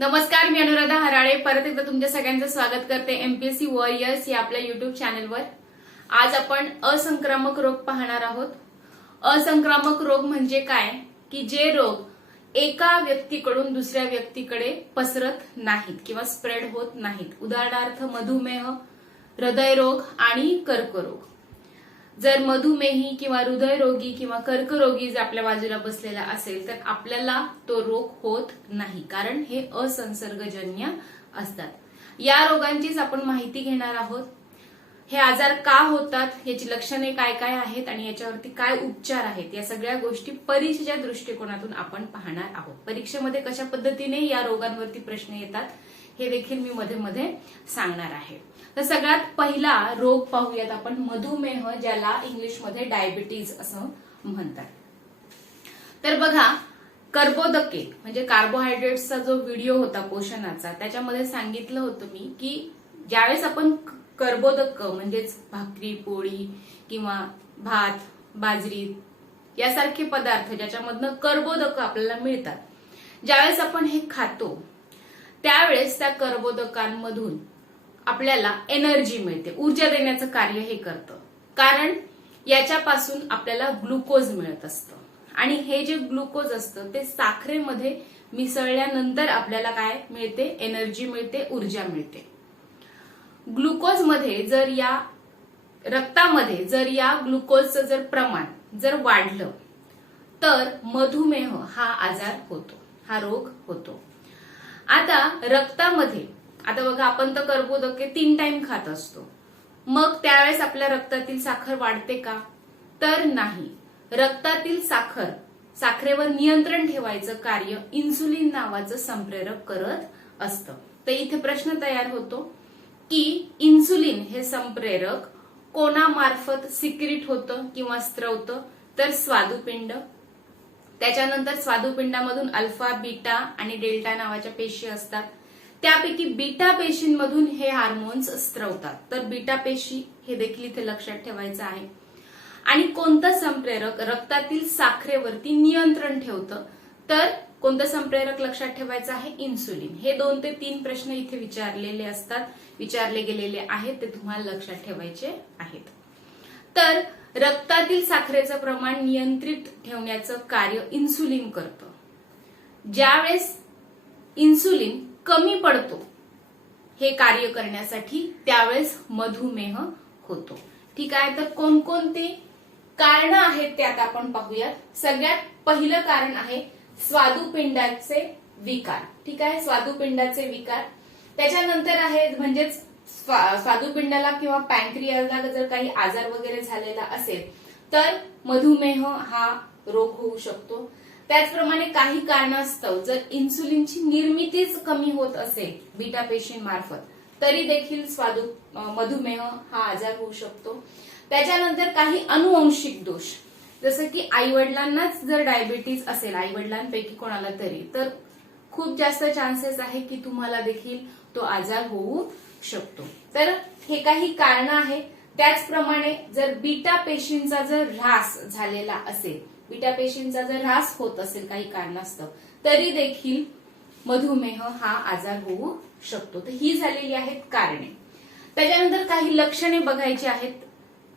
नमस्कार, मी अनुराधा हराळे परत एकदा तुमच्या सगळ्यांचं स्वागत करते एमपीएससी वॉरियर्स या आपल्या युट्यूब चॅनलवर। आज आपण असंक्रामक रोग पाहणार आहोत। असंक्रामक रोग म्हणजे काय की जे रोग एका व्यक्तीकडून दुसऱ्या व्यक्तीकडे पसरत नाहीत किंवा स्प्रेड होत नाहीत। उदाहरणार्थ मधुमेह, हृदयरोग आणि कर्करोग। जर मधुमेही किंवा हृदयरोगी किंवा कर्करोगी जर आपल्या बाजूला बसलेला असेल तर आपल्याला तो रोग होत नाही, कारण हे असंसर्गजन्य असतात। या रोगांचीच आपण माहिती घेणार आहोत। हे आजार का होतात, याची लक्षणे काय काय आहेत आणि याच्यावरती काय उपचार आहेत, या सगळ्या गोष्टी परीक्षेच्या दृष्टिकोनातून आपण पाहणार आहोत। परीक्षेमध्ये कशा पद्धतीने या रोगांवरती प्रश्न येतात हे देखील मी मध्ये मध्ये सांगणार आहे। तर सगळ्यात पहिला रोग पाहूयात आपण, मधुमेह, ज्याला इंग्लिशमध्ये डायबिटीज असं म्हणतात। तर बघा, कर्बोदके म्हणजे कार्बोहायड्रेट्सचा जो व्हिडिओ होता पोषणाचा, त्याच्यामध्ये सांगितलं होतं मी की ज्यावेळेस आपण कर्बोदक म्हणजेच भाकरी, पोळी किंवा भात, बाजरी यासारखे पदार्थ ज्याच्यामधनं कर्बोदक आपल्याला मिळतात, ज्यावेळेस आपण हे खातो त्यावेळेस त्या कर्बोदकांमधून आपल्याला एनर्जी मिळते, ऊर्जा देण्याचं कार्य हे करतं। कारण याच्यापासून आपल्याला ग्लुकोज मिळत असतं आणि हे जे ग्लुकोज असतं ते साखरेमध्ये मिसळल्यानंतर आपल्याला काय मिळते, एनर्जी मिळते, ऊर्जा मिळते। ग्लुकोज मध्ये जर या रक्तामध्ये जर या ग्लुकोजचं जर प्रमाण जर वाढलं तर मधुमेह हा आजार होतो, हा रोग होतो। आता रक्तामध्ये, आता बघा आपण तर कर्बोदके 3 टाइम खात असतो, मग त्यावेळेस आपल्या रक्तातील साखर वाढते का? तर नाही। रक्तातील साखरेवर नियंत्रण ठेवायचं कार्य इन्सुलिन नावाचं संप्रेरक करत असतं। तर इथे प्रश्न तयार होतो की इन्सुलिन हे संप्रेरक कोणामार्फत सिक्रीट होतं किंवा स्त्रवतं? तर स्वादुपिंड। त्याच्यानंतर स्वादुपिंडामधून अल्फा, बीटा आणि डेल्टा नावाच्या पेशी असतात। त्यापैकी बीटा पेशींमधून हे हार्मोन्स स्त्रवतात। तर बीटा पेशी हे देखील इथे लक्षात ठेवायचं आहे। आणि कोणतं संप्रेरक रक्तातील साखरेवरती नियंत्रण ठेवतं? तर कोणतं संप्रेरक लक्षात ठेवायचं आहे? इन्सुलिन। हे 2 ते 3 प्रश्न इथे विचारलेले असतात, विचारले गेलेले आहेत, ते तुम्हाला लक्षात ठेवायचे आहेत। तर रक्तातील साखरेचं प्रमाण नियंत्रित ठेवण्याचं कार्य इन्सुलिन करतं। ज्यावेळेस इन्सुलिन कमी पडतो हे कार्य करण्यासाठी, त्यावेळेस मधुमेह होतो। ठीक आहे, तर कोणकोणते कारण आहेत ते आता आपण पाहूयात। सगळ्यात पहिलं कारण आहे स्वादुपिंडाचे विकार। ठीक आहे, स्वादुपिंडाचे विकार। त्याच्यानंतर आहे म्हणजेच स्वादुपिंडाला किंवा पॅन्क्रियाला जर काही आजार वगैरे झालेला असेल तर मधुमेह हा रोग होऊ शकतो। त्याचप्रमाणे काही कारणास्तव जर इन्सुलिनची निर्मितीच कमी होत असेल बीटा पेशींमार्फत, तरी देखील मधुमेह हा आजार होऊ शकतो। त्याच्यानंतर काही अनुवंशिक दोष, जसं की आईवडिलांनाच जर डायबिटीज असेल, आईवडिलांपैकी कोणाला तरी, तर खूप जास्त चान्सेस आहे की तुम्हाला देखील तो आजार होऊ शकतो। तर हे काही कारण आहे। त्याचप्रमाणे जर बीटा पेशींचा जर ऱ्हास झालेला असेल, बीटा पेशींचा जर ऱ्हास होत असेल काही कारणास्तव, तरी देखील मधुमेह हा आजार होऊ शकतो। तर ही झालेली आहेत कारणे। त्याच्यानंतर काही लक्षणे बघायची आहेत।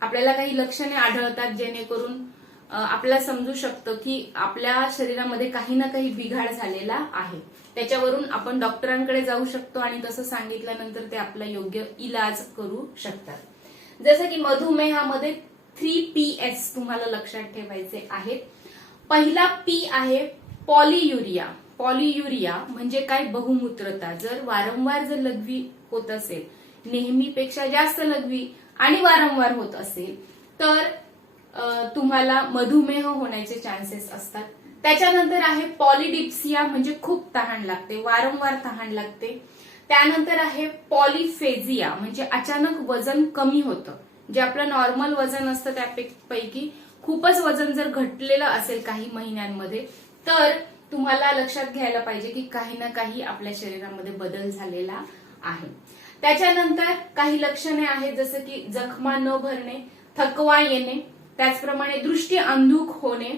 आपल्याला काही लक्षणे आढळतात जेणेकरून आपल्याला समजू शकतं की आपल्या शरीरामध्ये काही ना काही बिघाड झालेला आहे। त्याच्यावरून आपण डॉक्टरांकडे जाऊ शकतो आणि तसं सांगितल्यानंतर ते आपला योग्य इलाज करू शकतात। जसं की मधुमेहामध्ये 3Ps तुम्हाला लक्षात ठेवायचे आहेत। पहिला P आहे पॉलियुरिया। पॉलियुरिया म्हणजे काय? बहुमूत्रता। जर वारंवार जर लघवी होत असेल, नेहमीपेक्षा जास्त लघवी आणि वारंवार होत असेल, तर तुम्हाला मधुमेह होण्याचे चान्सेस असतात। त्याच्यानंतर आहे पॉलिडिप्सिया म्हणजे खूप तहान लागते, वारंवार तहान लागते। त्यानंतर आहे पॉलिफेजिया म्हणजे अचानक वजन कमी होतं। जे आपलं नॉर्मल वजन असतं त्यापैकी खूपच वजन जर घटलेलं असेल काही महिन्यांमध्ये, तर तुम्हाला लक्षात घ्यायला पाहिजे की काही ना काही आपल्या शरीरामध्ये बदल झालेला आहे। त्याच्यानंतर काही लक्षणे आहेत, जसं की जखमा न भरणे, थकवा येणे, त्याचप्रमाणे दृष्टी अंधुक होणे,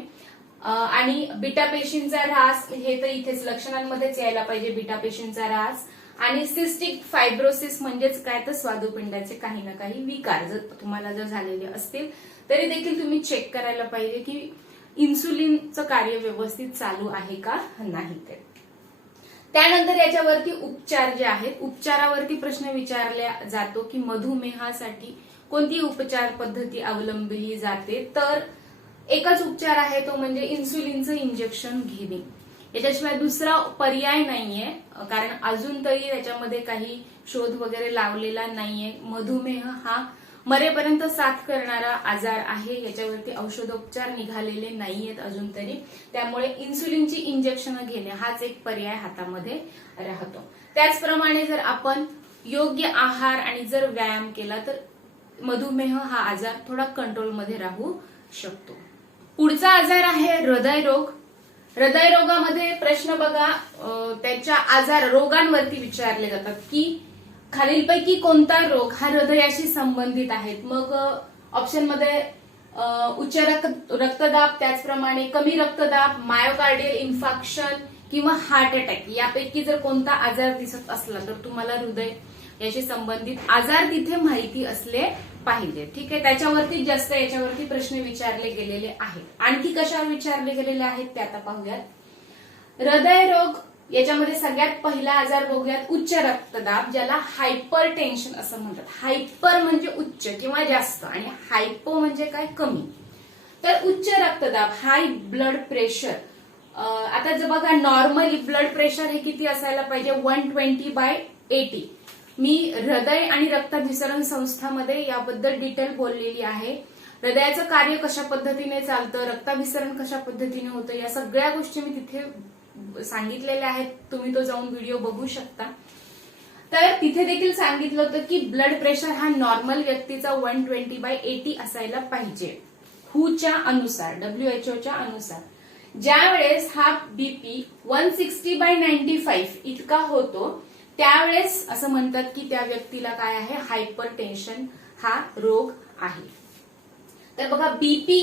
आणि बीटा पेशींचा ऱ्हास, हे तर इथेच लक्षणांमध्येच यायला पाहिजे, बीटा पेशींचा ऱ्हास. आणि सिस्टिक फायब्रोसिस म्हणजेच काय, तर स्वादुपिंडाचे काही ना काही विकार जर तुम्हाला झालेले असतील तरी देखील तुम्ही चेक करायला पाहिजे की इन्सुलिनचं कार्य व्यवस्थित चालू आहे का नाही. ते त्यानंतर याच्यावरती उपचार जे आहेत, उपचारावरती प्रश्न विचारला जातो की मधुमेहासाठी कोणती उपचार पद्धती अवलंबली जाते. तर एकच उपचार आहे, तो म्हणजे इन्सुलिनचं इंजेक्शन घेणे. याच्याशिवाय दुसरा पर्याय नाहीये, कारण अजून तरी त्याच्यामध्ये काही शोध वगैरे लावलेला नाहीये. मधुमेह हा मरेपर्यंत साथ करणारा आजार आहे, याच्यावरती औषधोपचार निघालेले नाहीयेत अजून तरी. त्यामुळे इन्सुलिनची इंजेक्शन घेणे हाच एक पर्याय हातामध्ये राहतो. त्याचप्रमाणे जर आपण योग्य आहार आणि जर व्यायाम केला तर मधुमेह हा आजार थोडा कंट्रोलमध्ये राहू शकतो. पुढचा आजार आहे हृदयरोग. हृदयरोगामध्ये प्रश्न बघा, त्याच्या रोगांवरती विचारले जातात की खालीलपैकी कोणता रोग हा हृदयाशी संबंधित आहे. मग ऑप्शनमध्ये उच्च रक्तदाब, त्याचप्रमाणे कमी रक्तदाब, मायोकार्डियल इन्फार्क्शन किंवा हार्ट अटॅक यापैकी जर कोणता आजार दिसत असला तर तुम्हाला हृदय याशी संबंधित आजार तिथे माहिती असले पाहिजे. ठीक आहे, त्याच्यावरती जास्त याच्यावरती प्रश्न विचारले गेलेले आहेत. आणखी कशावर विचारले गेलेले आहेत ते आता पाहूयात. हृदयरोग याच्यामध्ये सगळ्यात पहिला आजार बघूयात, उच्च रक्तदाब, ज्याला हायपर टेन्शन असं म्हणतात. हायपर म्हणजे उच्च किंवा जास्त आणि हायपो म्हणजे काय, कमी. तर उच्च रक्तदाब, हाय ब्लड प्रेशर. आता जर बघा नॉर्मली ब्लड प्रेशर हे किती असायला पाहिजे, 120/80. मी हृदय आणि रक्ताभिसरण संस्थामध्ये याबद्दल डिटेल बोललेली आहे. हृदयाचं कार्य कशा पद्धतीने चालतं, रक्ताभिसरण कशा पद्धतीने होतं, या सगळ्या गोष्टी मी तिथे सांगितलेल्या आहेत. तुम्ही तो जाऊन व्हिडिओ बघू शकता. तर तिथे देखील सांगितलं होतं की ब्लड प्रेशर हा नॉर्मल व्यक्तीचा 120/80 असायला पाहिजे, हुच्या अनुसार, WHO अनुसार. ज्या वेळेस हा बीपी 160/95 इतका होतो त्यावेळेस असं म्हणतात की त्या व्यक्तीला काय आहे, हायपर टेन्शन हा रोग आहे. तर बघा बीपी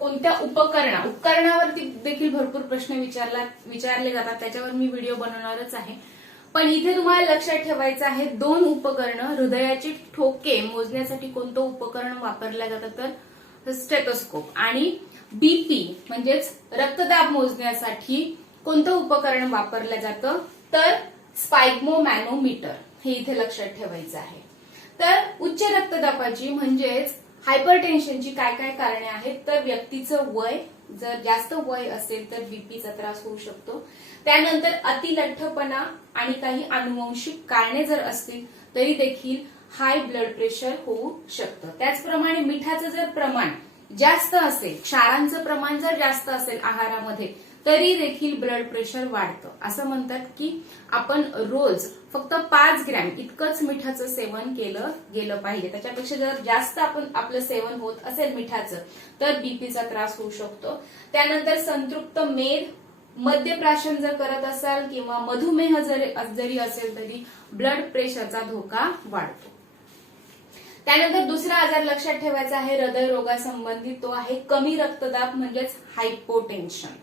कोणत्या उपकरणावरती देखील भरपूर प्रश्न विचारले जातात, त्याच्यावर मी व्हिडिओ बनवणारच आहे. पण इथे तुम्हाला लक्षात ठेवायचं आहे, 2 उपकरणं, हृदयाचे ठोके मोजण्यासाठी कोणतं उपकरण वापरलं जातं तर स्टेथोस्कोप, आणि बीपी म्हणजेच रक्तदाब मोजण्यासाठी कोणतं उपकरण वापरलं जातं तर स्पाइग्मोमॅनोमीटर. हे इथे लक्षात ठेवायचं आहे. तर उच्च रक्तदाबाची म्हणजेच हायपरटेन्शनची काय काय कारणे आहेत, तर व्यक्तीचं वय, जर जास्त वय असेल तर बीपीचा त्रास होऊ शकतो. त्यानंतर अतिलठ्ठपणा आणि काही अनुवंशिक कारणे जर असतील तरी देखील हाय ब्लड प्रेशर होऊ शकतं. त्याचप्रमाणे मिठाचं जर प्रमाण जास्त असेल, क्षारांचं प्रमाण जर जास्त असेल आहारामध्ये तरी देखील ब्लड प्रेशर वाढतं. असं म्हणतात की आपण रोज फक्त 5 ग्रॅम इतकंच मिठाचं सेवन केलं गेलं पाहिजे. त्याच्यापेक्षा जर जास्त आपलं सेवन होत असेल मिठाचं तर बीपीचा त्रास होऊ शकतो. त्यानंतर संतृप्त मेद, मद्यप्राशन जर करत असाल किंवा मधुमेह जरी असेल तरी ब्लड प्रेशरचा धोका वाढतो. त्यानंतर दुसरा आजार लक्षात ठेवायचा आहे हृदयरोगासंबंधित, तो आहे कमी रक्तदाब म्हणजेच हायपोटेन्शन.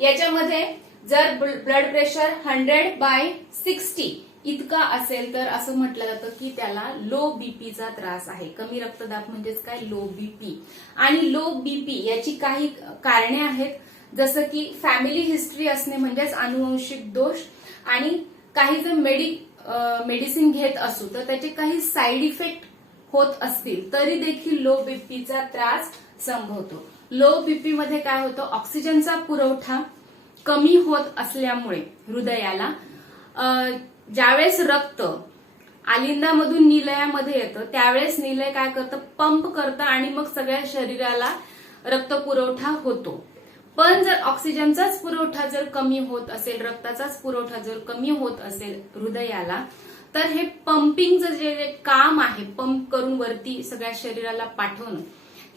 याच्यामध्ये जर ब्लड प्रेशर 100/60 इतका असेल तर असं म्हटलं जातं की त्याला लो बीपीचा त्रास आहे. कमी रक्तदाब म्हणजेच काय, लो बीपी. आणि लो बीपी याची काही कारणे आहेत, जसं की फॅमिली हिस्ट्री असणे म्हणजेच अनुवंशिक दोष, आणि काही जर मेडिसिन घेत असू तर त्याचे काही साईड इफेक्ट होत असतील तरी देखील लो बीपीचा त्रास संभवतो. लो बीपी मध्ये काय होतं, ऑक्सिजनचा पुरवठा कमी होत असल्यामुळे हृदयाला ज्यावेळेस रक्त आलिंदामधून निलयामध्ये येतं त्यावेळेस निलय काय करतं, पंप करतं आणि मग सगळ्या शरीराला रक्त पुरवठा होतो. पण जर ऑक्सिजनचाच पुरवठा जर कमी होत असेल, रक्ताचाच पुरवठा जर कमी होत असेल हृदयाला, तर हे पंपिंगचं जे काम आहे, पंप करून वरती सगळ्या शरीराला पाठवणं,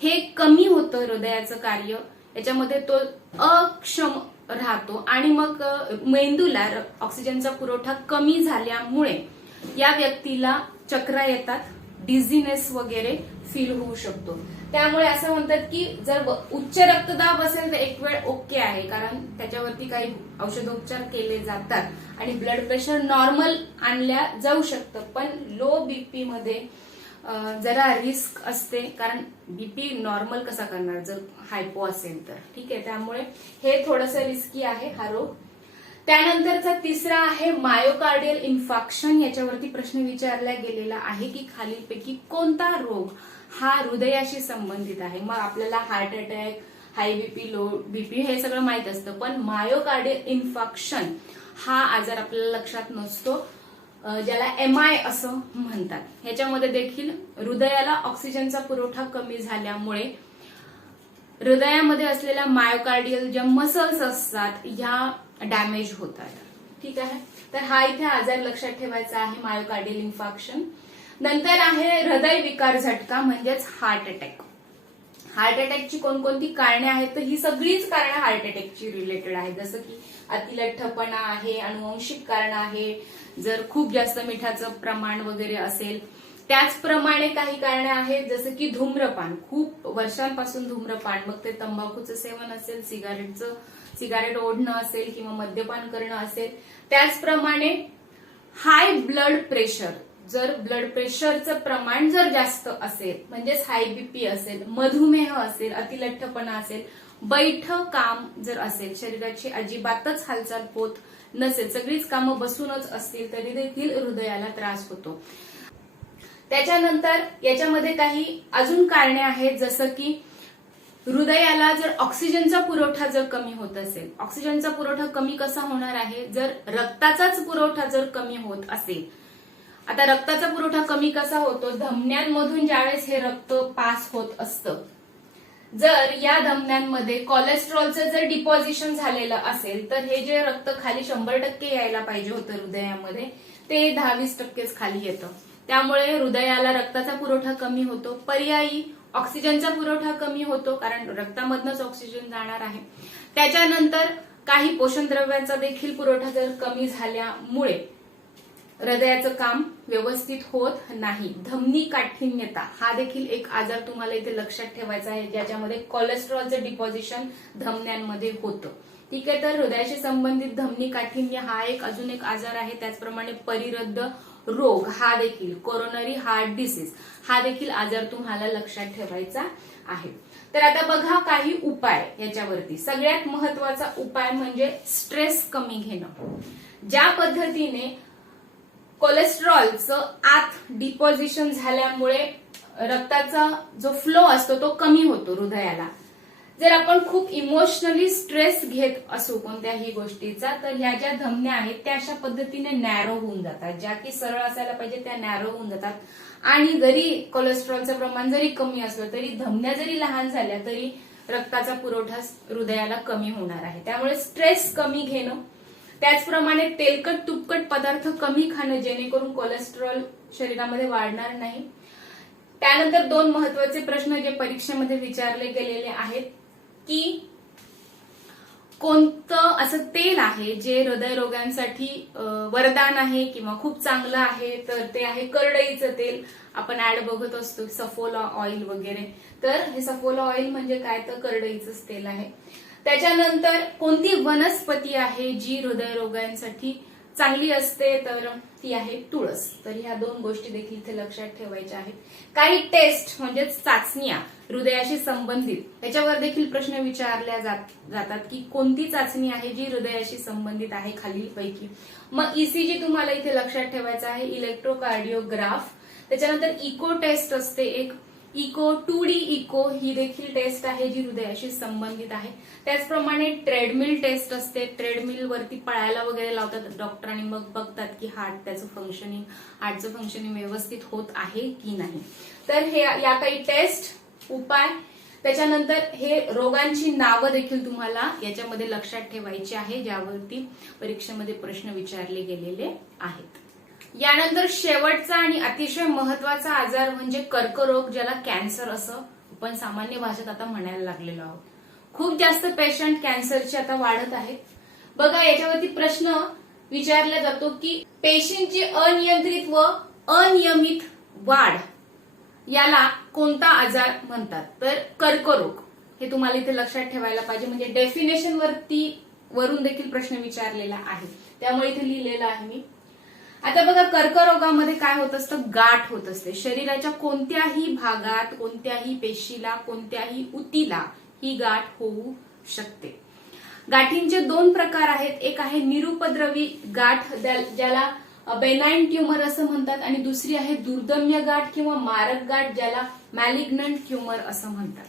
हे कमी होतं हृदयाचं कार्य. याच्यामध्ये तो अक्षम राहतो आणि मग मेंदूला ऑक्सिजनचा पुरवठा कमी झाल्यामुळे या व्यक्तीला चक्रा येतात, डिझीनेस वगैरे, फील होऊ शकतो. त्यामुळे असं म्हणतात की जर उच्च रक्तदाब असेल तर एक वेळ ओके आहे, कारण त्याच्यावरती काही औषधोपचार केले जातात आणि ब्लड प्रेशर नॉर्मल आणल्या जाऊ शकतं. पण लो बीपी मध्ये जरा रिस्क असते, कारण बीपी नॉर्मल कसा करणार जर हायपो असेल तर. ठीक आहे, त्यामुळे हे थोडंसं रिस्की आहे हा रोग. त्यानंतरचा तिसरा आहे मायोकार्डियल इन्फार्क्शन. याच्यावरती प्रश्न विचारला गेलेला आहे की खालीलपैकी कोणता रोग हा हृदयाशी संबंधित आहे. मग आपल्याला heart attack, high BP, low BP हे सगळं माहित असतं, पण मायोकार्डियल इन्फार्क्शन हा आजार आपल्याला लक्षात नसतो, ज्याला MI असं म्हणतात. ह्याच्यामध्ये देखील हृदयाला ऑक्सिजनचा पुरवठा कमी झाल्यामुळे हृदयामध्ये असलेल्या मायोकार्डियल ज्या मसल्स असतात ह्या डॅमेज होतात. ठीक आहे, तर हा इथे आजार लक्षात ठेवायचा आहे, मायोकार्डियल इन्फार्क्शन. नंतर आहे हृदय विकार झटका म्हणजेच हार्ट अटॅक. हार्ट अटॅकची कोणकोणती कारणे आहेत, तर ही सगळीच कारणे हार्ट अटॅकची रिलेटेड आहेत. जसं की अतिलठ्ठपणा आहे, अनुवंशिक कारण आहे, जर खूप जास्त मिठाचं प्रमाण वगैरे असेल. त्याचप्रमाणे काही कारणे आहेत जसं की धूम्रपान, खूप वर्षांपासून धूम्रपान, मग ते तंबाखूचं सेवन असेल, सिगारेट ओढणं असेल किंवा मद्यपान करणं असेल. त्याचप्रमाणे हाय ब्लड प्रेशर, जर ब्लड प्रेशरचं प्रमाण जर जास्त असेल म्हणजेच हाय बीपी असेल, मधुमेह असेल, अतिलठ्ठपणा असेल, बैठ काम जर असेल, शरीराची अजिबातच हालचाल होत नसेल, सगळीच कामं बसूनच असतील तरी देखील हृदयाला त्रास होतो. त्याच्यानंतर याच्यामध्ये काही अजून कारणे आहेत जसं की हृदयाला जर ऑक्सिजनचा पुरवठा जर कमी होत असेल. ऑक्सिजनचा पुरवठा कमी कसा होणार आहे, जर रक्ताचाच पुरवठा जर कमी होत असेल. आता रक्ताचा पुरवठा कमी कसा होतो, धमन्यांमधून ज्यावेळेस हे रक्त पास होत असतं, जर या धमन्यांमध्ये कोलेस्ट्रॉलचं जर डिपॉझिशन झालेलं असेल तर हे जे रक्त खाली 100% यायला पाहिजे होतं हृदयामध्ये, ते 10-20%च खाली येतं. त्यामुळे हृदयाला रक्ताचा पुरवठा कमी होतो. पर्यायी ऑक्सिजनचा पुरवठा कमी होतो, कारण रक्तामधनच ऑक्सिजन जाणार आहे. त्याच्यानंतर काही पोषण द्रव्यांचा देखील पुरवठा जर कमी झाल्यामुळे हृदयाचं काम व्यवस्थित होत नाही. धमनी काठिन्यता हा देखील एक आजार तुम्हाला इथे लक्षात ठेवायचा आहे, ज्याच्यामध्ये कोलेस्ट्रॉलचं डिपॉझिशन धमन्यांमध्ये होतं. ठीक आहे, तर हृदयाशी संबंधित धमनी काठिण्य हा अजून एक आजार आहे. त्याचप्रमाणे परिरद्ध रोग हा देखील, कोरोनरी हार्ट डिसीज हा देखील आजार तुम्हाला लक्षात ठेवायचा आहे. तर आता बघा काही उपाय याच्यावरती. सगळ्यात महत्वाचा उपाय म्हणजे स्ट्रेस कमी घेणं. ज्या पद्धतीने कोलेस्ट्रॉलचं आत डिपॉझिशन झाल्यामुळे रक्ताचा जो फ्लो असतो तो कमी होतो हृदयाला. जर आपण खूप इमोशनली स्ट्रेस घेत असू कोणत्याही गोष्टीचा, तर ह्या ज्या धमन्या आहेत त्या अशा पद्धतीने नॅरो होऊन जातात, ज्या की सरळ असायला पाहिजे त्या नॅरो होऊन जातात. आणि जरी कोलेस्ट्रॉलचं प्रमाण जरी कमी असलं तरी धमन्या जरी लहान झाल्या तरी रक्ताचा पुरवठा हृदयाला कमी होणार आहे. त्यामुळे स्ट्रेस कमी घेणं, त्याचप्रमाणे तेलकट तुपकट पदार्थ कमी खाणं, जेणेकरून कोलेस्ट्रॉल शरीरामध्ये वाढणार नाही. त्यानंतर 2 महत्वाचे प्रश्न जे परीक्षेमध्ये विचारले गेलेले आहेत की कोणतं असं तेल आहे जे हृदयरोगांसाठी वरदान आहे किंवा खूप चांगलं आहे, तर ते आहे करडईचं तेल. आपण ऍड बघत असतो सफोला ऑइल वगैरे, तर हे सफोला ऑइल म्हणजे काय, तर करडईचंच तेल आहे. त्याच्यानंतर कोणती वनस्पती आहे जी हृदयरोगांसाठी चांगली असते, तर ती आहे तुळस. तर ह्या 2 गोष्टी देखील इथे लक्षात ठेवायच्या आहेत. काही टेस्ट म्हणजे चाचण्या हृदयाशी संबंधित, त्याच्यावर देखील प्रश्न विचारल्या जातात की कोणती चाचणी आहे जी हृदयाशी संबंधित आहे खालीलपैकी. मग ECG तुम्हाला इथे लक्षात ठेवायचं आहे, इलेक्ट्रोकार्डिओग्राफ. त्याच्यानंतर इको टेस्ट असते एक, इको 2D इको ही देखील टेस्ट आहे जी हृदयाशी संबंधित आहे. त्याचप्रमाणे ट्रेडमिल टेस्ट असते, ट्रेडमिल वरती पळायला वगैरे लावतात डॉक्टर आणि मग बघतात की हार्टचं फंक्शनिंग व्यवस्थित होत आहे की नाही. तर हे या काही टेस्ट, उपाय, त्याच्यानंतर हे रोगांची नावं देखील तुम्हाला याच्यामध्ये लक्षात ठेवायची आहे, ज्यावरती परीक्षेमध्ये प्रश्न विचारले गेलेले आहेत. यानंतर शेवटचा आणि अतिशय महत्वाचा आजार म्हणजे कर्करोग, ज्याला कॅन्सर असं आपण सामान्य भाषेत आता म्हणायला लागलेलो आहोत. खूप जास्त पेशंट कॅन्सरचे आता वाढत आहेत. बघा याच्यावरती प्रश्न विचारला जातो की पेशींची अनियंत्रित व अनियमित वाढ याला कोणता आजार म्हणतात? तर कर्करोग. हे तुम्हाला इथे लक्षात ठेवायला पाहिजे, म्हणजे डेफिनेशन वरून देखील प्रश्न विचारलेला आहे, त्यामुळे इथे लिहिलेलं आहे मी. आता बघा, कर्करोगामध्ये काय होत असतं? गाठ होत असते. शरीराच्या कोणत्याही भागात, कोणत्याही पेशीला, कोणत्याही उतीला ही गाठ होऊ शकते. गाठींचे 2 प्रकार आहेत. एक आहे निरुपद्रवी गाठ, ज्याला बेनाइन ट्युमर असं म्हणतात, आणि दुसरी आहे दुर्दम्य गाठ किंवा मारक गाठ, ज्याला मॅलिग्नंट ट्युमर असं म्हणतात.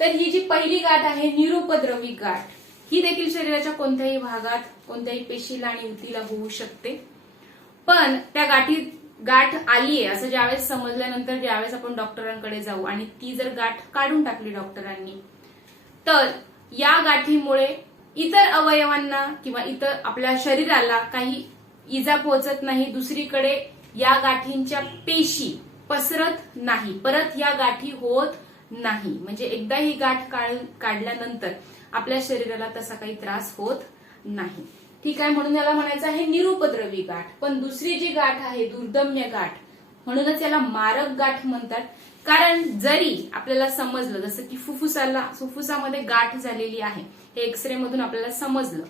तर ही जी पहिली गाठ आहे, निरुपद्रवी गाठ, ही देखील शरीराच्या कोणत्याही भागात, कोणत्याही पेशीला आणि उतीला होऊ शकते. पण त्या गाठ आलीये असं ज्यावेळेस समजल्यानंतर, ज्यावेळेस आपण डॉक्टरांकडे जाऊ आणि ती जर गाठ काढून टाकली डॉक्टरांनी, तर या गाठीमुळे इतर अवयवांना किंवा इतर आपल्या शरीराला काही इजा पोहोचत नाही. दुसरीकडे या गाठींच्या पेशी पसरत नाही, परत या गाठी होत नाही. म्हणजे एकदा ही गाठ काढल्यानंतर आपल्या शरीराला तसा काही त्रास होत नाही. ठीक आहे, म्हणून याला म्हणायचं आहे निरुपद्रवी गाठ. पण दुसरी जी गाठ आहे, दुर्दम्य गाठ, म्हणूनच याला मारक गाठ म्हणतात. कारण जरी आपल्याला समजलं, जसं की फुफ्फुसामध्ये गाठ झालेली आहे, हे एक्सरे मधून आपल्याला समजलं,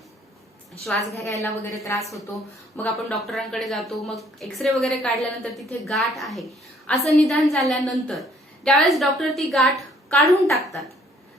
श्वास घ्यायला वगैरे त्रास होतो, मग आपण डॉक्टरांकडे जातो, मग एक्सरे वगैरे काढल्यानंतर तिथे गाठ आहे असं निदान झाल्यानंतर ज्यावेळेस डॉक्टर ती गाठ काढून टाकतात,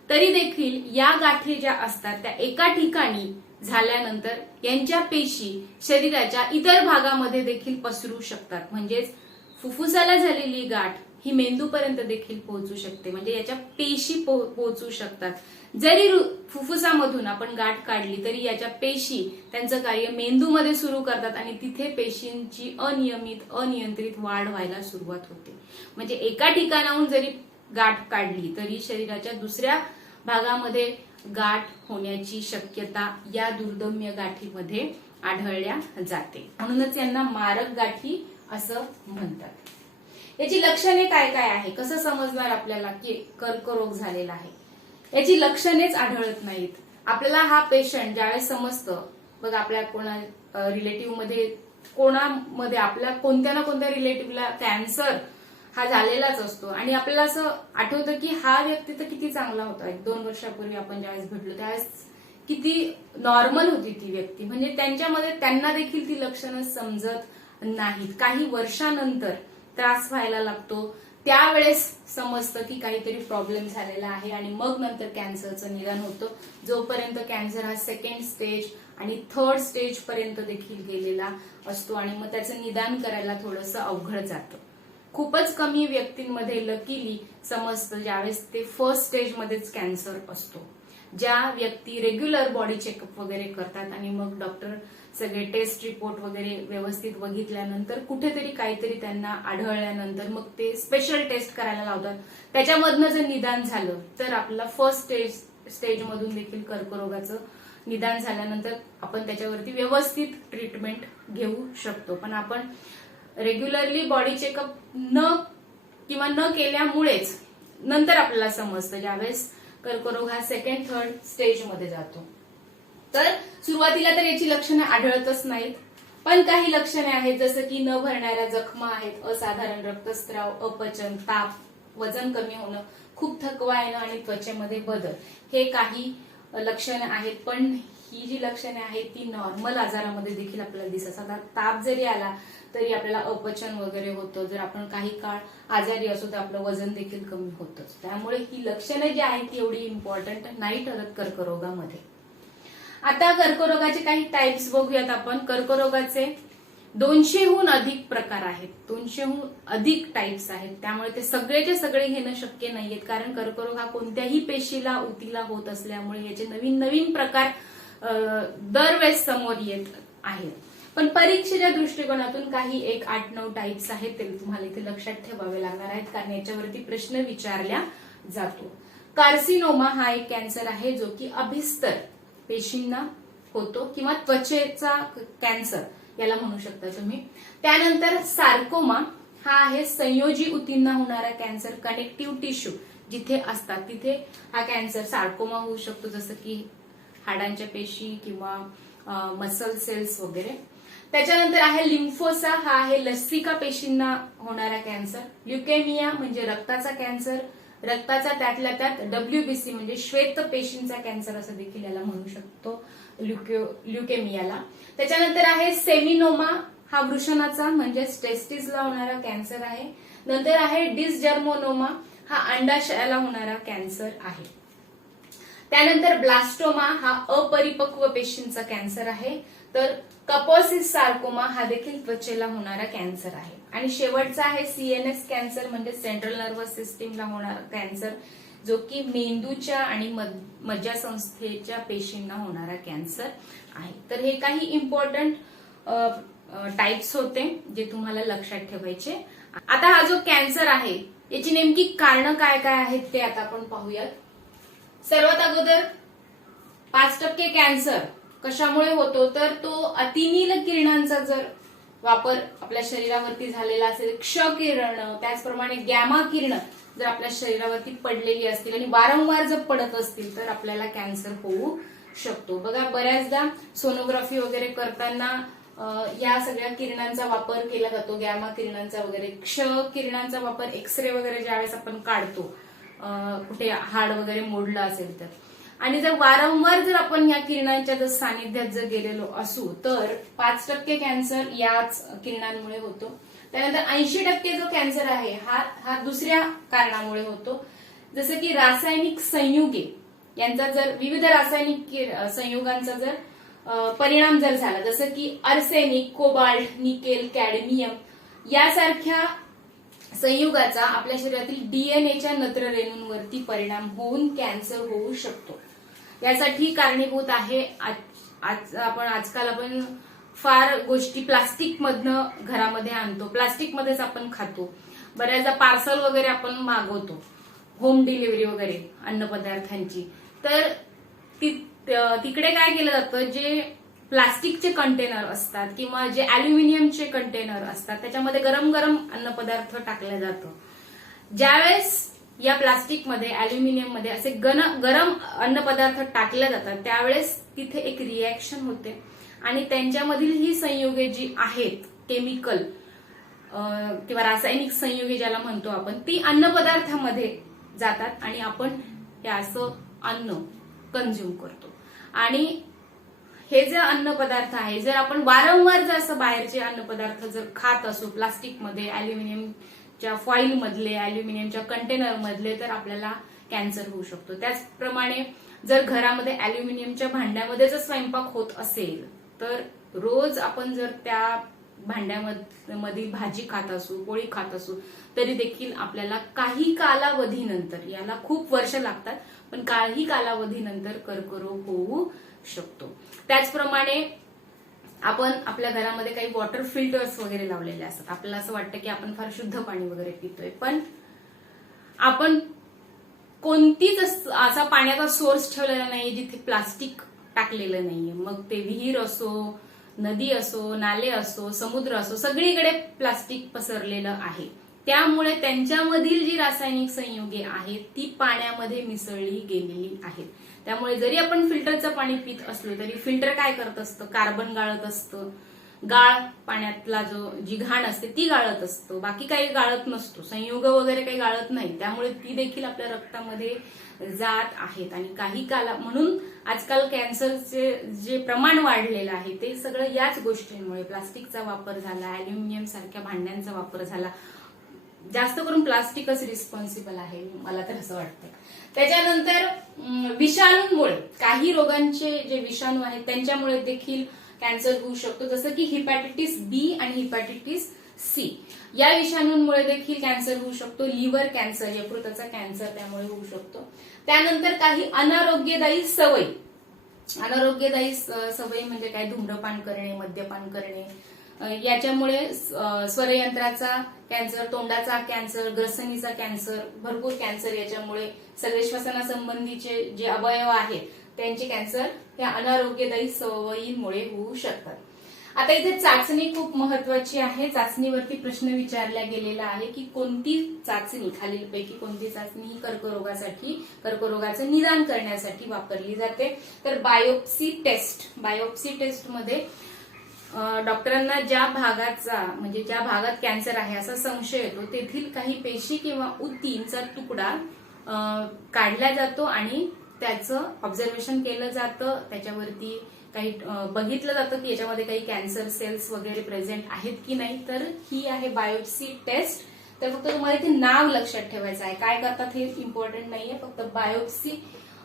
तरी देखील या गाठी ज्या असतात त्या एका ठिकाणी झाल्यानंतर यांच्या पेशी शरीराच्या इतर भागामध्ये देखील पसरू शकतात. म्हणजेच फुफ्फुसाला झालेली गाठ ही मेंदूपर्यंत देखील पोहोचू शकते, म्हणजे याच्या पेशी पोहोचू शकतात. जरी फुफ्फुसामधून आपण गाठ काढली तरी याच्या पेशी त्यांचं कार्य मेंदूमध्ये सुरू करतात आणि तिथे पेशींची अनियंत्रित वाढ व्हायला सुरुवात होते. म्हणजे एका ठिकाणाहून जरी गाठ काढली तरी शरीराच्या दुसऱ्या भागामध्ये गाठ होण्याची शक्यता या दुर्दम्य गाठीमध्ये आढळल्या जाते. म्हणूनच यांना मारक गाठी असं म्हणतात. याची लक्षणे काय काय आहे? कसं समजणार आपल्याला की कर्करोग झालेला आहे? याची लक्षणेच आढळत नाहीत. आपल्याला हा पेशंट ज्यावेळेस समजतं, बघा आपल्या कोणा रिलेटिव्ह मध्ये, कोणामध्ये आपल्या कोणत्या ना कोणत्या रिलेटिव्हला कॅन्सर हा झालेलाच असतो आणि आपल्याला असं आठवतं की हा व्यक्ती तर किती चांगला होता, 1-2 वर्षापूर्वी आपण ज्यावेळेस भेटलो त्यावेळेस किती नॉर्मल होती ती व्यक्ती. म्हणजे त्यांना देखील ती लक्षणं समजत नाहीत. काही वर्षानंतर त्रास व्हायला लागतो, त्यावेळेस समजतं की काहीतरी प्रॉब्लेम झालेला आहे आणि मग नंतर कॅन्सरचं निदान होतं. जोपर्यंत कॅन्सर हा 2nd स्टेज आणि 3rd स्टेज पर्यंत देखील गेलेला असतो आणि मग त्याचं निदान करायला थोडंसं अवघड जातं. खूपच कमी व्यक्तींमध्ये लकीली समजतं ज्यावेळेस ते 1st स्टेजमध्येच कॅन्सर असतो. ज्या व्यक्ती रेग्युलर बॉडी चेकअप वगैरे करतात आणि मग डॉक्टर सगळे टेस्ट रिपोर्ट वगैरे व्यवस्थित बघितल्यानंतर कुठेतरी काहीतरी त्यांना आढळल्यानंतर मग ते स्पेशल टेस्ट करायला लावतात. त्याच्यामधनं जर निदान झालं तर आपल्याला 1st स्टेजमधून देखील कर्करोगाचं निदान झाल्यानंतर आपण त्याच्यावरती व्यवस्थित ट्रीटमेंट घेऊ शकतो. पण आपण रेग्युलरली बॉडी चेकअप न केल्यामुळेच नंतर आपल्याला समजतं ज्यावेळेस कर्करोग हा 2nd 3rd स्टेजमध्ये जातो. तर सुरुवातीला तर याची लक्षणं आढळतच नाहीत, पण काही लक्षणे आहेत जसं की न भरणाऱ्या जखमा आहेत, असाधारण रक्तस्राव, अपचन, ताप, वजन कमी होणं, खूप थकवा येणं आणि त्वचेमध्ये बदल, हे काही लक्षणे आहेत. पण ही जी लक्षणे आहेत ती नॉर्मल आजारामध्ये देखील आपल्याला दिसतात. ताप जरी आला तरी आपल्याला अपचन वगैरे होतं, जर आपण काही काळ आजारी असू तर आपलं वजन देखील कमी होतंच. त्यामुळे ही लक्षणे जी आहेत ती एवढी इम्पॉर्टंट नाही ठरत कर्करोगामध्ये. आता कर्करोगाचे काही टाइप्स बघूयात आपण. कर्करोगाचे 200हून अधिक प्रकार आहेत, 200हून अधिक टाइप्स आहेत. त्यामुळे ते सगळेचे सगळे घेणं शक्य नाहीयेत, कारण कर्करोग हा कोणत्याही पेशीला उतीला होत असल्यामुळे याचे नवीन नवीन प्रकार दरवेळेस समोर येत आहेत. पण परीक्षेच्या दृष्टिकोनातून काही 8-9 टाइप्स आहेत, ते तुम्हाला इथे लक्षात ठेवावे लागणार आहेत, कारण याच्यावरती प्रश्न विचारला जातो. कार्सिनोमा हा एक कॅन्सर आहे जो की अभिस्तर पेशींना होतो किंवा त्वचेचा कॅन्सर याला म्हणू शकता तुम्ही. त्यानंतर सार्कोमा हा आहे संयोजी उतींना होणारा कॅन्सर. कनेक्टिव्ह टिश्यू जिथे असतात तिथे हा कॅन्सर सार्कोमा होऊ शकतो, जसं की हाडांच्या पेशी किंवा मसल सेल्स वगैरे. त्याच्यानंतर आहे लिम्फोसा, हा आहे लसिका पेशींना होणारा कॅन्सर. ल्युकेमिया म्हणजे रक्ताचा कॅन्सर, रक्ताचा त्यातल्या त्यात WBC म्हणजे श्वेत पेशींचा कॅन्सर असं देखील याला म्हणू शकतो ल्युकेमियाला. त्याच्यानंतर आहे सेमिनोमा, हा वृषणाचा म्हणजे टेस्टिसला होणारा कॅन्सर आहे. नंतर आहे डिसजर्मोनोमा, हा अंडाशयाला होणारा कॅन्सर आहे. त्यानंतर ब्लास्टोमा, हा अपरिपक्व पेशींचा कॅन्सर आहे. तर कपोसिस सार्कोमा, हा देखील त्वचेला होणारा कॅन्सर आहे. आणि शेवटचा आहे CNS कॅन्सर म्हणजे सेंट्रल नर्वस सिस्टीमला होणारा कॅन्सर, जो की मेंदूच्या आणि मज्जासंस्थेच्या पेशींना होणारा कॅन्सर आहे. तर हे काही इम्पॉर्टंट टाइप्स होते जे तुम्हाला लक्षात ठेवायचे. आता हा जो कॅन्सर आहे याची नेमकी कारणं काय काय आहेत ते आता आपण पाहूयात. सर्वात अगोदर 5% कॅन्सर कशामुळे होतो, तर तो अतिनील किरणांचा जर वापर आपल्या शरीरावरती झालेला असेल, क्ष किरण, त्याचप्रमाणे गॅमा किरण जर आपल्या शरीरावरती पडलेली असतील आणि वारंवार जर पडत असतील तर आपल्याला कॅन्सर होऊ शकतो. बघा, बऱ्याचदा सोनोग्राफी वगैरे करताना या सगळ्या किरणांचा वापर केला जातो, गॅमा किरणांचा वगैरे, क्ष किरणांचा वापर एक्सरे वगैरे ज्यावेळेस आपण काढतो, कुठे हाड वगैरे मोडलं असेल तर. आणि जर वारंवार जर आपण या किरणांच्या जर सानिध्यात जर गेलेलो असू तर 5% कॅन्सर याच किरणांमुळे होतो. त्यानंतर 80% जो कॅन्सर आहे हा दुसऱ्या कारणामुळे होतो, जसं की रासायनिक संयुगे यांचा जर विविध रासायनिक संयुगांचा जर परिणाम जर झाला, जसं की आर्सेनिक, कोबाल्ट, निकेल, कॅडमियम यासारख्या संयुगाचा आपल्या शरीरातील डीएनएच्या नत्र रेणूंवरती परिणाम होऊन कॅन्सर होऊ शकतो. यासाठी कारणीभूत आहे आजकाल आपण फार गोष्टी प्लास्टिक मधनं घरामध्ये आणतो, प्लास्टिक मध्येच आपण खातो, बऱ्याचदा पार्सल वगैरे आपण मागवतो, होम डिलिव्हरी वगैरे अन्नपदार्थांची. तर तिकडे काय केलं जातं, जे प्लास्टिकचे कंटेनर असतात किंवा जे अॅल्युमिनियमचे कंटेनर असतात त्याच्यामध्ये गरम गरम अन्नपदार्थ टाकलं जातं. ज्यावेळेस या प्लास्टिकमध्ये, अॅल्युमिनियममध्ये असे गरम अन्नपदार्थ टाकले जातात त्यावेळेस तिथे एक रिॲक्शन होते आणि त्यांच्यामधील ही संयुगे जी आहेत, केमिकल किंवा रासायनिक संयुगे ज्याला म्हणतो आपण, ती अन्नपदार्थामध्ये जातात आणि आपण हे असं अन्न कंझ्युम करतो. आणि हे जे अन्नपदार्थ आहे, जर आपण वारंवार जर असं बाहेरचे अन्नपदार्थ जर खात असू, प्लास्टिकमध्ये, अॅल्युमिनियमच्या फॉईल मधले, अॅल्युमिनियमच्या कंटेनर मधले, तर आपल्याला कॅन्सर होऊ शकतो. त्याचप्रमाणे जर घरामध्ये अॅल्युमिनियमच्या भांड्यामध्ये जर स्वयंपाक होत असेल तर रोज आपण जर त्या भांड्यामधील भाजी खात असू, पोळी खात असू, तरी देखील आपल्याला काही कालावधीनंतर, याला खूप वर्ष लागतात, पण काही कालावधीनंतर कर्करोग होऊ शकतो. त्याचप्रमाणे आपण आपल्या घरामध्ये काही वॉटर फिल्टर्स वगैरे लावलेले असतात. आपल्याला असं वाटतं की आपण फार शुद्ध पाणी वगैरे पितोय, पण आपण कोणतीच असा पाण्याचा सोर्स ठेवलेला नाही जिथे प्लास्टिक टाकलेलं नाहीये. मग ते विहीर असो, नदी असो, नाले असो, समुद्र असो, सगळीकडे प्लास्टिक पसरलेलं आहे. त्यामुळे त्यांच्यामधील जी रासायनिक संयुगे आहेत ती पाण्यामध्ये मिसळली गेलेली आहेत. त्यामुळे जरी आपण फिल्टरचं पाणी पित असलो तरी फिल्टर काय करत असतं, कार्बन गाळत असतं, गाळ पाण्यातला जी घाण असते ती गाळत असतो, बाकी काही गाळत नसतो, संयुग वगैरे काही गाळत नाही. त्यामुळे ती देखील आपल्या रक्तामध्ये जात आहेत आणि काही काला म्हणून आजकाल कॅन्सरचे जे प्रमाण वाढलेलं आहे ते सगळं याच गोष्टींमुळे, प्लास्टिकचा वापर झाला, अॅल्युमिनियम सारख्या भांड्यांचा वापर झाला. जास्त करून प्लास्टिकच रिस्पॉन्सिबल आहे, मला तर असं वाटतं. त्याच्यानंतर विषाणूंमुळे, काही रोगांचे जे विषाणू आहेत त्यांच्यामुळे देखील कॅन्सर होऊ शकतो, जसं की हिपॅटायटिस बी आणि हिपॅटायटिस सी या विषाणूंमुळे देखील कॅन्सर होऊ शकतो. लिव्हर कॅन्सर, यकृताचा कॅन्सर त्यामुळे होऊ शकतो. त्यानंतर काही अनारोग्यदायी सवयी, अनारोग्यदायी सवयी म्हणजे काय, धूम्रपान करणे, मद्यपान करणे, याच्यामुळे स्वरयंत्राचा कॅन्सर, तोंडाचा कॅन्सर, ग्रसनीचा कॅन्सर, भरपूर कॅन्सर, याच्यामुळे सगळे श्वसनासंबंधीचे जे अवयव आहेत त्यांचे कॅन्सर या अनारोग्यदायी सवयींमुळे होऊ शकतात. आता इथे चाचणी खूप महत्वाची आहे. चाचणीवरती प्रश्न विचारला गेलेला आहे की कोणती चाचणी, खालीलपैकी कोणती चाचणी ही कर्करोगासाठी, कर्करोगाचं निदान करण्यासाठी वापरली जाते. तर बायोप्सी टेस्ट, बायोप्सी टेस्ट मध्ये डॉक्टरांना ज्या भागाचा म्हणजे ज्या भागात कॅन्सर आहे असा संशय येतो तेथील काही पेशी किंवा उतींचा तुकडा काढला जातो आणि त्याचं ऑब्झर्वेशन केलं जातं, त्याच्यावरती काही बघितलं जातं की याच्यामध्ये काही कॅन्सर सेल्स वगैरे प्रेझेंट आहेत की नाही. तर ही आहे बायोप्सी टेस्ट. तर फक्त तुम्हाला इथे नाव लक्षात ठेवायचं आहे, काय करतात हे इम्पॉर्टंट नाहीये, फक्त बायोप्सी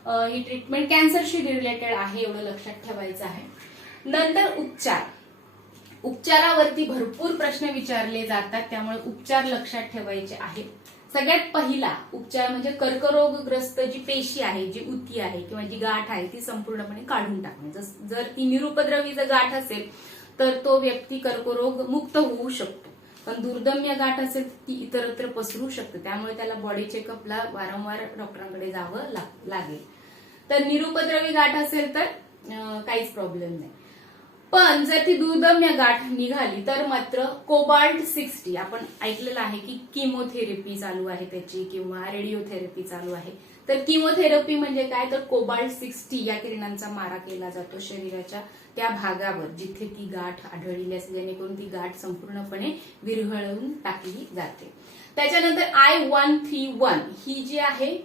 ही ट्रीटमेंट कॅन्सरशी रिलेटेड आहे एवढं लक्षात ठेवायचं आहे. नंतर उपचारावरती भरपूर प्रश्न विचारले जातात, त्यामुळे उपचार लक्षात ठेवायचे आहेत. सगळ्यात पहिला उपचार म्हणजे कर्करोगग्रस्त जी पेशी आहे, जी उती आहे किंवा जी गाठ आहे ती संपूर्णपणे काढून टाकणे. जर ती निरुपद्रवी जर गाठ असेल तर तो व्यक्ती कर्करोग मुक्त होऊ शकतो, पण दुर्दम्य गाठ असेल ती इतरत्र पसरू शकते, त्यामुळे त्याला बॉडी चेकअपला वारंवार डॉक्टरांकडे जावं लागेल. तर निरुपद्रवी गाठ असेल तर काहीच प्रॉब्लेम नाही, पण जर ती दुर्दम्य गाठ निघाली तर मात्र कोबाल्ट-60 आपण ऐकलेलं आहे की किमोथेरपी चालू आहे त्याची किंवा रेडिओथेरपी चालू आहे. तर किमोथेरपी म्हणजे काय, तर कोबाल्ट-60 या किरणांचा मारा केला जातो शरीराच्या त्या भागावर जिथे ती गाठ आढळलेली असते, जेणेकरून ती गाठ संपूर्णपणे विरघळवून टाकली जाते. त्याच्यानंतर I-131 ही जी आहे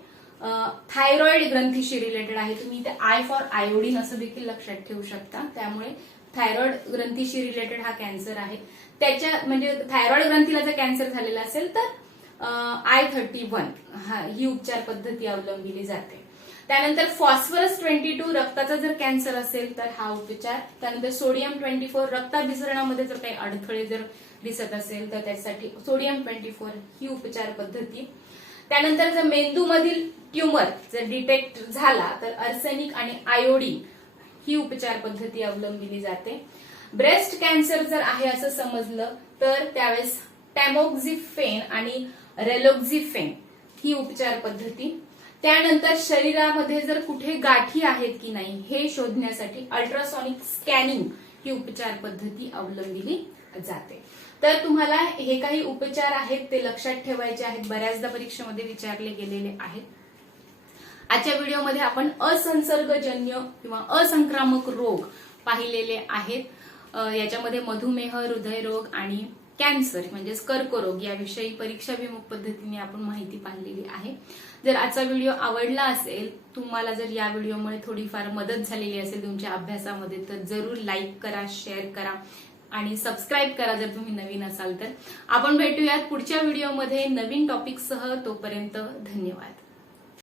थायरॉइड ग्रंथीशी रिलेटेड आहे. तुम्ही इथे आय फॉर आयोडीन असं देखील लक्षात ठेवू शकता. त्यामुळे थायरॉइड ग्रंथीशी रिलेटेड हा कॅन्सर आहे. त्याच्या म्हणजे थायरॉइड ग्रंथीला जर कॅन्सर झालेला असेल तर I-31 ही उपचार पद्धती अवलंबिली जाते. त्यानंतर फॉस्फरस-22 रक्ताचा जर कॅन्सर असेल तर हा उपचार. त्यानंतर सोडियम-24 रक्ताभिसरणामध्ये जर काही अडथळे जर दिसत असेल तर त्यासाठी सोडियम-24 ही उपचार पद्धती. त्यानंतर जर मेंदूमधील ट्युमर जर डिटेक्ट झाला तर आर्सेनिक आणि आयोडीन ही उपचार पद्धती अवलंबिली जाते. ब्रेस्ट कॅन्सर जर आहे असं समजलं तर त्यावेळेस टॅमोक्झिफेन आणि रेलोक्झिफेन ही उपचार पद्धती. त्यानंतर शरीरामध्ये जर कुठे गाठी आहेत की नाही हे शोधण्यासाठी अल्ट्रासॉनिक स्कॅनिंग ही उपचार पद्धती अवलंबिली जाते. तर तुम्हाला हे काही उपचार आहेत ते लक्षात ठेवायचे आहेत, बऱ्याचदा परीक्षेमध्ये विचारले गेलेले आहेत. आजच्या व्हिडिओमध्ये आपण असंसर्गजन्य किंवा असंक्रामक रोग पाहिलेले आहेत. याच्यामध्ये मधुमेह, हृदयरोग आणि कॅन्सर म्हणजेच कर्करोग याविषयी परीक्षाभिमुख पद्धतीने आपण माहिती पाहिलेली आहे. जर आजचा व्हिडिओ आवडला असेल, तुम्हाला जर या व्हिडिओमुळे थोडीफार मदत झालेली असेल तुमच्या अभ्यासामध्ये, तर जरूर लाईक करा, शेअर करा आणि सबस्क्राईब करा जर तुम्ही नवीन असाल तर. आपण भेटूयात पुढच्या व्हिडिओमध्ये नवीन टॉपिकसह. तोपर्यंत धन्यवाद.